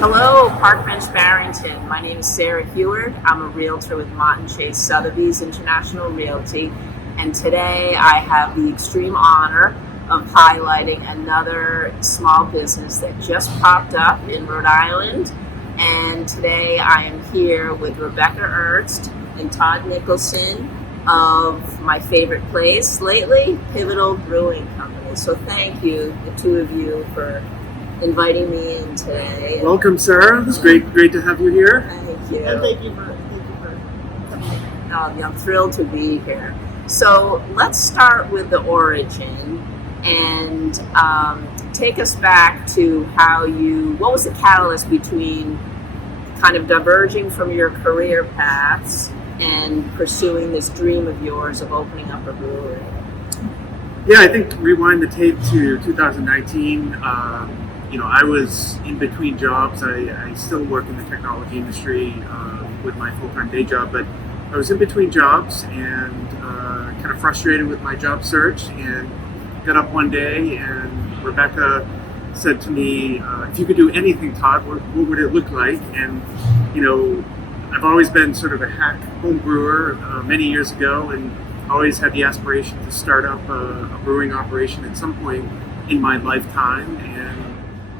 Hello, Park Bench Barrington. My name is Sarah Heward. I'm a realtor with Mott and Chase Sotheby's International Realty, and today I have the extreme honor of highlighting another small business that just popped up in Rhode Island. And today I am here with Rebecca Ernst and Todd Nicholson of my favorite place lately, Pivotal Brewing Company. So thank you, the two of you, for inviting me in today. Welcome, Sarah. It's great to have you here. Thank you. And thank you for coming in. I'm thrilled to be here. So let's start with the origin and take us back to what was the catalyst between kind of diverging from your career paths and pursuing this dream of yours of opening up a brewery? Yeah, I think rewind the tape to 2019. I was in between jobs. I still work in the technology industry with my full-time day job, but I was in between jobs and kind of frustrated with my job search, and got up one day and Rebecca said to me, if you could do anything, Todd, what would it look like? And, I've always been sort of a hack home brewer many years ago, and always had the aspiration to start up a brewing operation at some point in my lifetime, and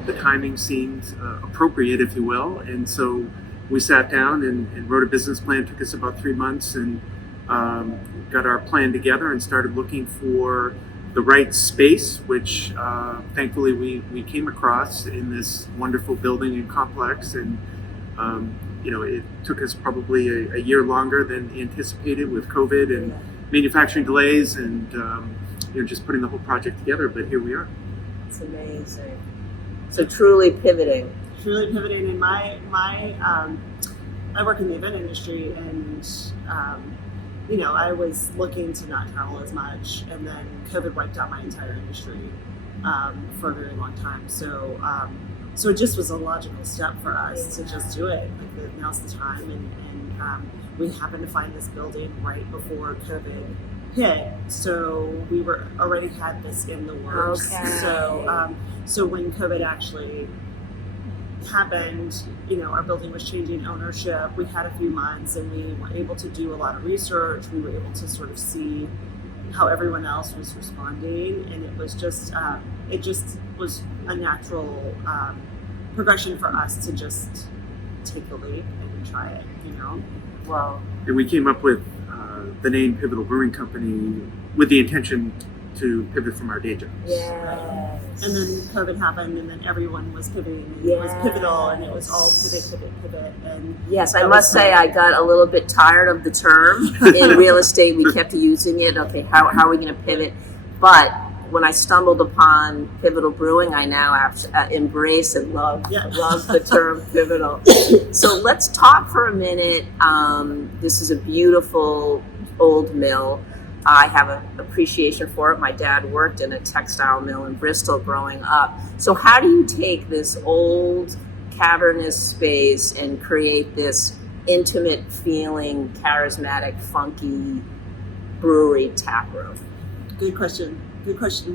the timing seemed appropriate, if you will. And so we sat down and wrote a business plan. It took us about 3 months, and got our plan together and started looking for the right space, which thankfully we came across in this wonderful building and complex. And it took us probably a year longer than anticipated with COVID and manufacturing delays and just putting the whole project together. But here we are. It's amazing. So truly pivoting. And I work in the event industry, and I was looking to not travel as much, and then COVID wiped out my entire industry for a very long time. So it just was a logical step for us to just do it. Like, now's the time, and we happened to find this building right before COVID hit, so we already had this in the works. Okay. So when COVID actually happened, our building was changing ownership. We had a few months, and we were able to do a lot of research. We were able to sort of see how everyone else was responding, and it was just was a natural progression for us to just take a leap and try it. Well, And we came up with the name Pivotal Brewing Company with the intention to pivot from our day jobs. yes. And then COVID happened, and then everyone was pivoting. And it was pivotal, and it was all pivot. And Yes, I must say I got a little bit tired of the term. In real estate, we kept using it. Okay, how are we going to pivot? But when I stumbled upon Pivotal Brewing, I now embrace and love the term pivotal. So let's talk for a minute. This is a beautiful old mill. I have an appreciation for it. My dad worked in a textile mill in Bristol growing up. So how do you take this old cavernous space and create this intimate feeling, charismatic, funky brewery taproom? Good question.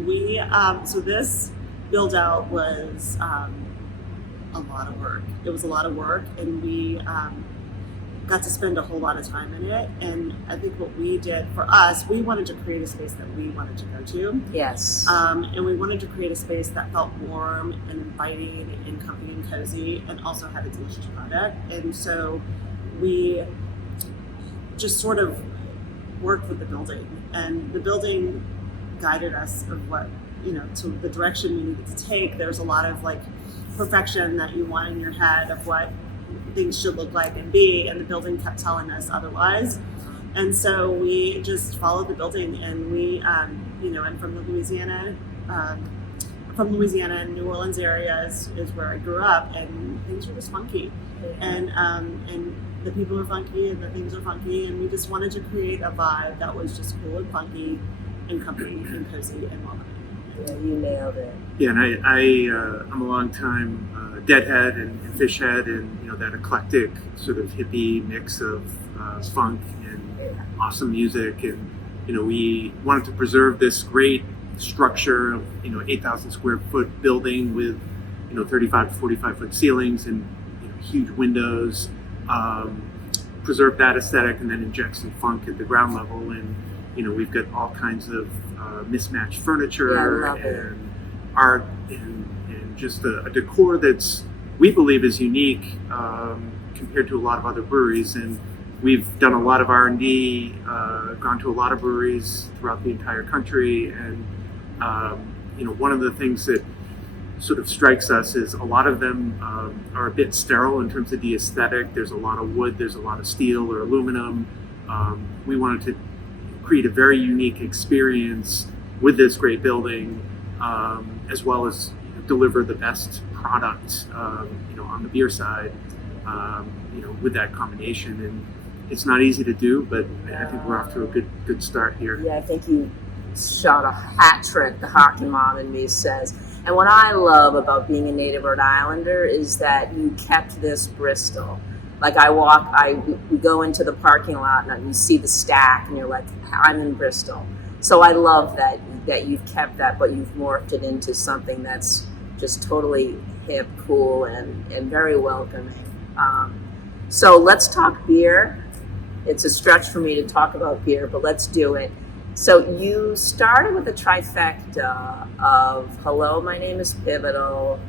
We so this build out was a lot of work. It was a lot of work, and we got to spend a whole lot of time in it. And I think what we did for us, we wanted to create a space that we wanted to go to. Yes. And we wanted to create a space that felt warm and inviting and comfy and cozy, and also had a delicious product. And so we just sort of worked with the building, and the building guided us of what, to the direction we needed to take. There's a lot of perfection that you want in your head of what things should look like and be, and the building kept telling us otherwise. And so we just followed the building, and we, and from the Louisiana and New Orleans area is where I grew up, and things were just funky. And the people are funky, and the things are funky, and we just wanted to create a vibe that was just cool and funky and comfy and cozy and welcoming. Yeah, you nailed it. Yeah, and I'm a long time Deadhead and Fishhead, and that eclectic sort of hippie mix of funk and awesome music, and we wanted to preserve this great structure of 8,000 square foot building with 35 to 45 foot ceilings and huge windows. Preserve that aesthetic and then inject some funk at the ground level. And we've got all kinds of mismatched furniture and art and just a decor that's we believe is unique compared to a lot of other breweries. And we've done a lot of R&D, gone to a lot of breweries throughout the entire country, and one of the things that sort of strikes us is a lot of them are a bit sterile in terms of the aesthetic. There's a lot of wood, there's a lot of steel or aluminum. We wanted to create a very unique experience with this great building, as well as deliver the best product, on the beer side, with that combination. And it's not easy to do, but I think we're off to a good start here. Yeah, I think you shot a hat trick, the hockey mom in me says. And what I love about being a native Rhode Islander is that you kept this Bristol. Like we go into the parking lot and you see the stack and you're like, I'm in Bristol. So I love that you've kept that, but you've morphed it into something that's just totally hip, cool, and very welcoming. So let's talk beer. It's a stretch for me to talk about beer, but let's do it. So you started with a trifecta of hello, my name is Pivotal,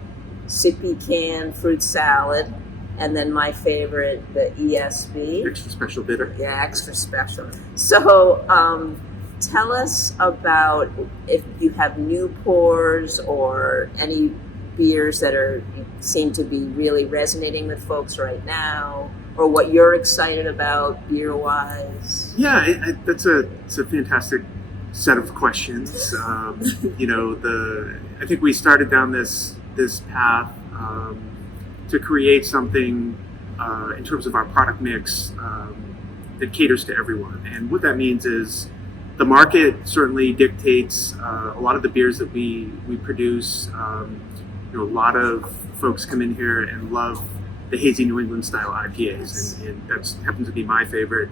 sippy can fruit salad, and then my favorite, the ESB. Extra special bitter. Yeah, extra special. So tell us about if you have new pours or any beers that seem to be really resonating with folks right now, or what you're excited about beer-wise. Yeah, it's a fantastic set of questions. I think we started down this path to create something in terms of our product mix that caters to everyone. And what that means is the market certainly dictates a lot of the beers that we produce. A lot of folks come in here and love the hazy New England style IPAs, and that happens to be my favorite.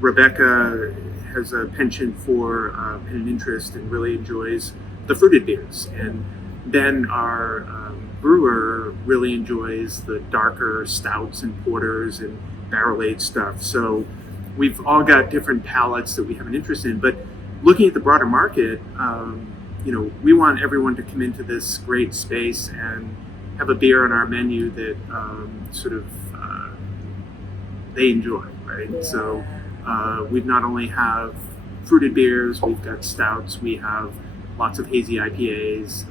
Rebecca has a penchant for and an interest and really enjoys the fruited beers. And then our brewer really enjoys the darker stouts and porters and barrel-aged stuff. So we've all got different palates that we have an interest in. But looking at the broader market, we want everyone to come into this great space and have a beer on our menu that they enjoy, right? Yeah. So we not only have fruited beers, we've got stouts, we have lots of hazy IPAs,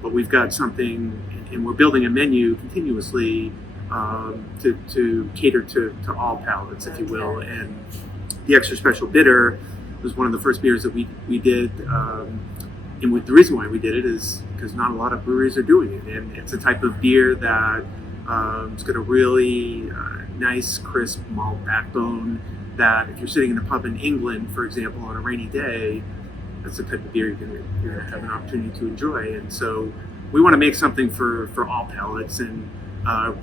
but we've got something, and we're building a menu continuously to cater to all palates, if you will. And the extra special bitter was one of the first beers that we did. And the reason why we did it is because not a lot of breweries are doing it. And it's a type of beer that it's got a really nice, crisp malt backbone that if you're sitting in a pub in England, for example, on a rainy day, that's the type of beer you're going to have an opportunity to enjoy. And so we want to make something for all palates. And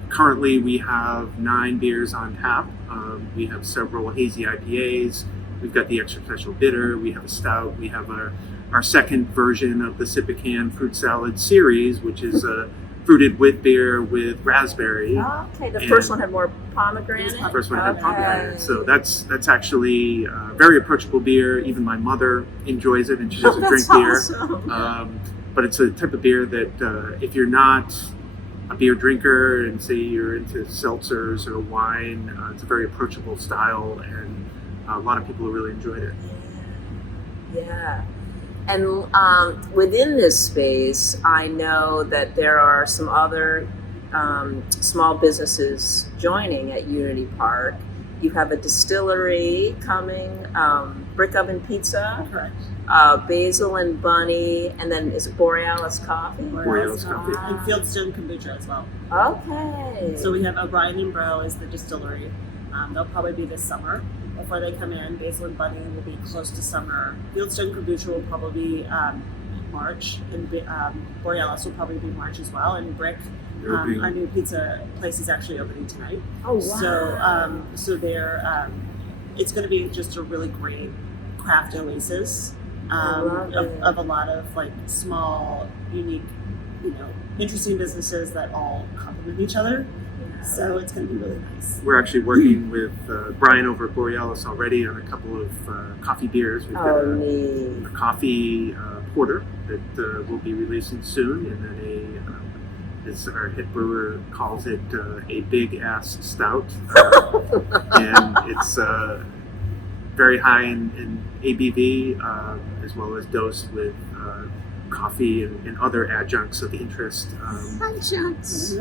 currently we have 9 beers on tap. We have several hazy IPAs. We've got the extra special bitter. We have a stout. We have our second version of the Sip-A-Can fruit salad series, which is a fruited wheat beer with raspberry. Oh, okay, the first one had more pomegranate. The first one had pomegranate. So that's actually a very approachable beer. Even my mother enjoys it, and she doesn't drink beer. Awesome. But it's a type of beer that if you're not a beer drinker and say you're into seltzers or wine, it's a very approachable style, and a lot of people have really enjoyed it. Yeah. And within this space, I know that there are some other small businesses joining at Unity Park. You have a distillery coming, Brick Oven Pizza, correct. Basil and Bunny, and then is it Borealis Coffee? Borealis Coffee. And Fieldstone Kombucha as well. Okay. So we have O'Brien and Bro as the distillery. They'll probably be this summer. Before they come in, Basil and Bunny will be close to summer. Fieldstone Kombucha will probably be March, and Borealis will probably be March as well. And Brick, our new pizza place, is actually opening tonight. Oh wow! So they're it's going to be just a really great craft oasis of a lot of like small, unique interesting businesses that all complement each other. So it's going to be really nice. We're actually working with Brian over at Borealis already on a couple of coffee beers. We've got a coffee porter that we'll be releasing soon, and then as our hit brewer calls it, a big ass stout, and it's very high in ABV, as well as dosed with coffee and other adjuncts of interest. Adjuncts.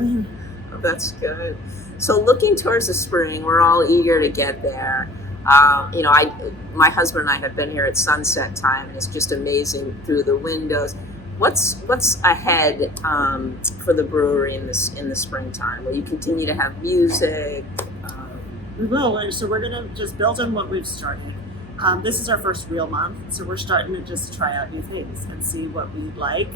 Oh, that's good. So looking towards the spring, we're all eager to get there. My husband and I have been here at sunset time, and it's just amazing through the windows. What's ahead for the brewery in the springtime? Will you continue to have music? We will. So we're going to just build on what we've started. This is our first real month, so we're starting to just try out new things and see what we like.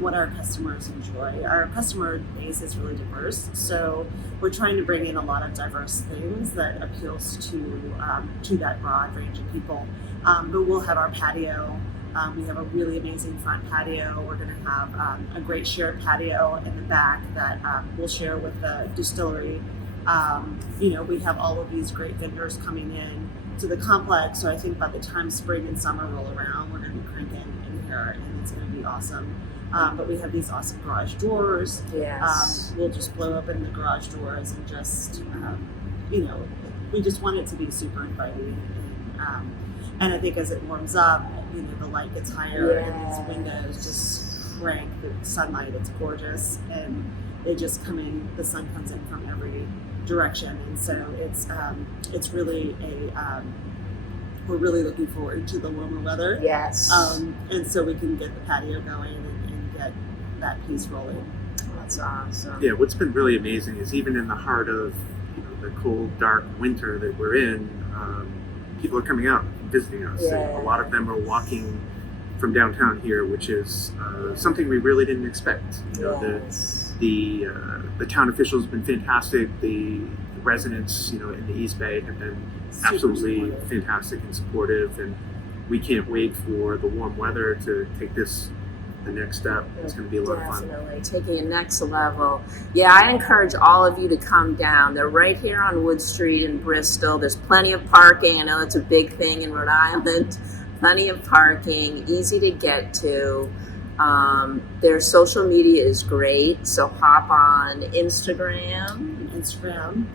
What our customers enjoy. Our customer base is really diverse, so we're trying to bring in a lot of diverse things that appeals to that broad range of people. But we'll have our patio. We have a really amazing front patio. We're going to have a great shared patio in the back that we'll share with the distillery. We have all of these great vendors coming in to the complex, so I think by the time spring and summer roll around, we're going to be cranking in here, and it's going to be awesome. But we have these awesome garage doors. Yes. We'll just blow open the garage doors and just, we just want it to be super inviting. And I think as it warms up, the light gets higher and these windows just crank the sunlight. It's gorgeous, and they just come in. The sun comes in from every direction, and so it's really we're really looking forward to the warmer weather. Yes. And so we can get the patio going and get that piece rolling. That's awesome. Yeah, what's been really amazing is even in the heart of the cold, dark winter that we're in, people are coming out and visiting us. Yeah. And a lot of them are walking from downtown here, which is something we really didn't expect. Yes. The town officials have been fantastic. The residents, in the East Bay have been Super absolutely supportive. fantastic and supportive, and we can't wait for the warm weather to take this the next step. It's going to be a lot of fun. Definitely taking it next level. Yeah, I encourage all of you to come down. They're right here on Wood Street in Bristol. There's plenty of parking. I know that's a big thing in Rhode Island. Plenty of parking, easy to get to. Their social media is great, so hop on Instagram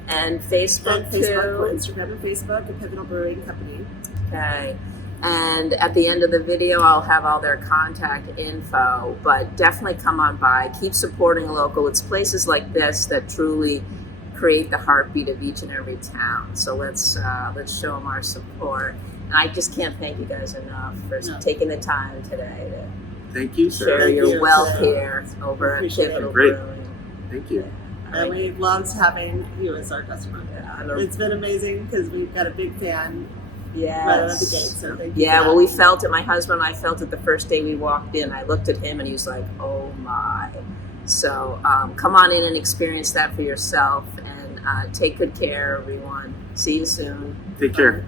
and Facebook too. Instagram and Facebook at Pivotal Brewing Company. Okay. And at the end of the video, I'll have all their contact info, but definitely come on by. Keep supporting local. It's places like this that truly create the heartbeat of each and every town. So let's show them our support. And I just can't thank you guys enough for taking the time today to Thank you, sir. share Thank your you. wealth here over at Appreciate it. Pivotal Great. Brewing. Thank you. And we loved having you as our customer. Yeah, It's been amazing because we've got a big fan yes. right out of the gate. So thank you. Yeah, for well, that. we felt it. My husband and I felt it the first day we walked in. I looked at him and he was like, oh my. So come on in and experience that for yourself, and take good care, everyone. See you soon. Take care.